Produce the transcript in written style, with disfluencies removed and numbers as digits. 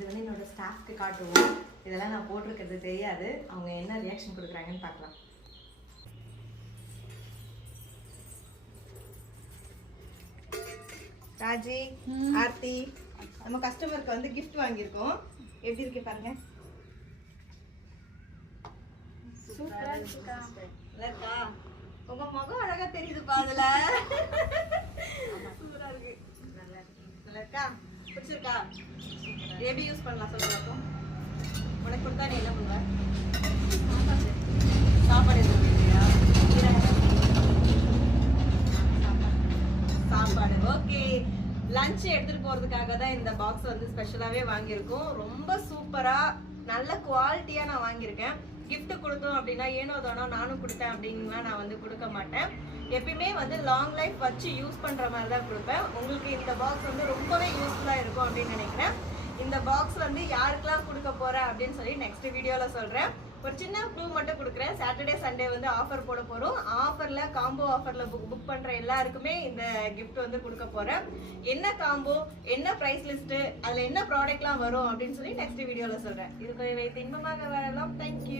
இது வந்து என்னோட ஸ்டாஃப்க்கு காட்டுவோம். இதெல்லாம் நான் போட்டிருக்கிறது தெரியாது. அவங்க என்ன ரியாக்ஷன் கொடுக்குறாங்கன்னு பார்க்கலாம். ராஜி, ஆர்த்தி, நம்ம கஸ்டமருக்கு வந்து கிஃப்ட் வாங்கியிருக்கோம். எப்படி இருக்கு பாருங்க. சூப்பரா இருக்கா? நல்லா இருக்கா? உங்க முகம் அழகா தெரியுதுப்பா அதுல. சூப்பரா இருக்கு. நல்லா இருக்கா? பிடிச்சிருக்கா? எப்படி யூஸ் பண்ணலாம் சொல்லுங்க. உனக்கு கொடுத்தா நீ என்ன பண்ணுவ? சாப்பாடு எதுவும் சாப்பாடு. ஓகே, லஞ்ச் எடுத்துட்டு போறதுக்காக தான் இந்த பாக்ஸ் வந்து ஸ்பெஷலாவே வாங்கியிருக்கோம். ரொம்ப சூப்பரா நல்ல குவாலிட்டியா நான் வாங்கியிருக்கேன். கிஃப்ட் கொடுத்தோம் அப்படின்னா ஏனோ தானோ நானும் கொடுத்தேன் அப்படின்லாம் நான் வந்து கொடுக்க மாட்டேன். எப்பயுமே வந்து லாங் லைஃப் வச்சு யூஸ் பண்ற மாதிரி தான் கொடுப்பேன். உங்களுக்கு இந்த பாக்ஸ் வந்து ரொம்பவே யூஸ்ஃபுல்லா இருக்கும் அப்படின்னு நினைக்கிறேன். இந்த பாக்ஸ் வந்து யாருக்கெல்லாம் கொடுக்க போறேன் அப்படின்னு சொல்லி நெக்ஸ்ட் வீடியோல சொல்றேன். ஒரு சின்ன க்ளூ மட்டும் கொடுக்குறேன். சாட்டர்டே சண்டே வந்து ஆஃபர் போட போறோம். ஆஃபர்ல காம்போ ஆஃபர்ல புக் பண்ற எல்லாருக்குமே இந்த கிஃப்ட் வந்து கொடுக்க போறேன். என்ன காம்போ, என்ன பிரைஸ் லிஸ்ட், அதுல என்ன ப்ராடக்ட்லாம் வரும் அப்படின்னு சொல்லி நெக்ஸ்ட் வீடியோல சொல்றேன். இது வைத்து இன்பமாக வரலாம். தேங்க்யூ.